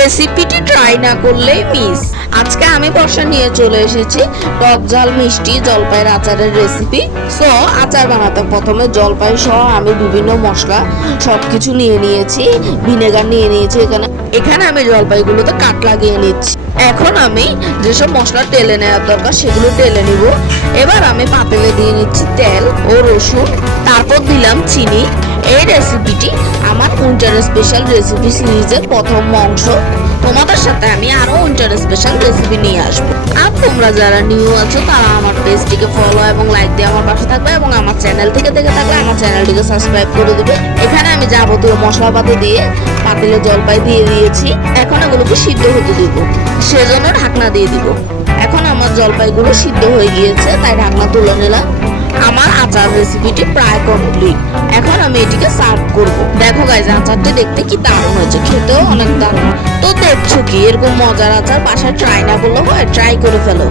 রেসিপিটি ট্রাই না করলেই মিস। আজকে আমি বর্ষা নিয়ে চলে এসেছি টক ঝাল মিষ্টি জলপাইয়ের আচারের রেসিপি। সো আচার বানাতে প্রথমে জলপাই সহ আমি বিভিন্ন মশলা সবকিছু নিয়ে নিয়েছি, ভিনেগার নিয়ে নিয়েছি। এখানে আমি জলপাইগুলোতে কাট লাগিয়ে নিচ্ছি। এখন আমি যেসব মশলা টেলে নেওয়ার দরকার সেগুলো টেলে নিব। এবার আমি পাতিলে দিয়ে নিচ্ছি তেল ও রসুন, তারপর দিলাম চিনি। এই রেসিপিটি আমার উইন্টার স্পেশাল রেসিপি সিরিজের প্রথম অংশ। তোমাদের সাথে আমি আরো উইন্টার স্পেশাল রেসিপি নিয়ে আসবো। আর তোমরা যারা নিউ আছো তারা আমার পেজটিকে ফলো এবং লাইক দিয়ে আমার পাশে থাকবে, এবং আমার চ্যানেল থেকে দেখে থাকলে আমার চ্যানেলটিকে সাবস্ক্রাইব করে দেবে। এখানে আমি যাবতীয় মশলাপাতি দিয়ে পাতিলে জলপাই দিয়ে দিয়েছি। এখন এগুলোকে সিদ্ধ হতে দিব, সেজন্য ঢাকনা দিয়ে দিব। এখন আমার জলপাইগুলো সিদ্ধ হয়ে গিয়েছে, তাই ঢাকনা তুলে নিলাম। আমার আচার রেসিপিটি প্রায় কমপ্লিট। এখন আমি এটিকে সার্ভ করব। দেখো গাইজ, আচারটি দেখতে কি দারুণ হয়েছে, খেতেও অনেক দারুণ। তো দেখছো কি, এরকম মজার আচার বাসায় ট্রাই না করলে হয়? ট্রাই করে ফেলো।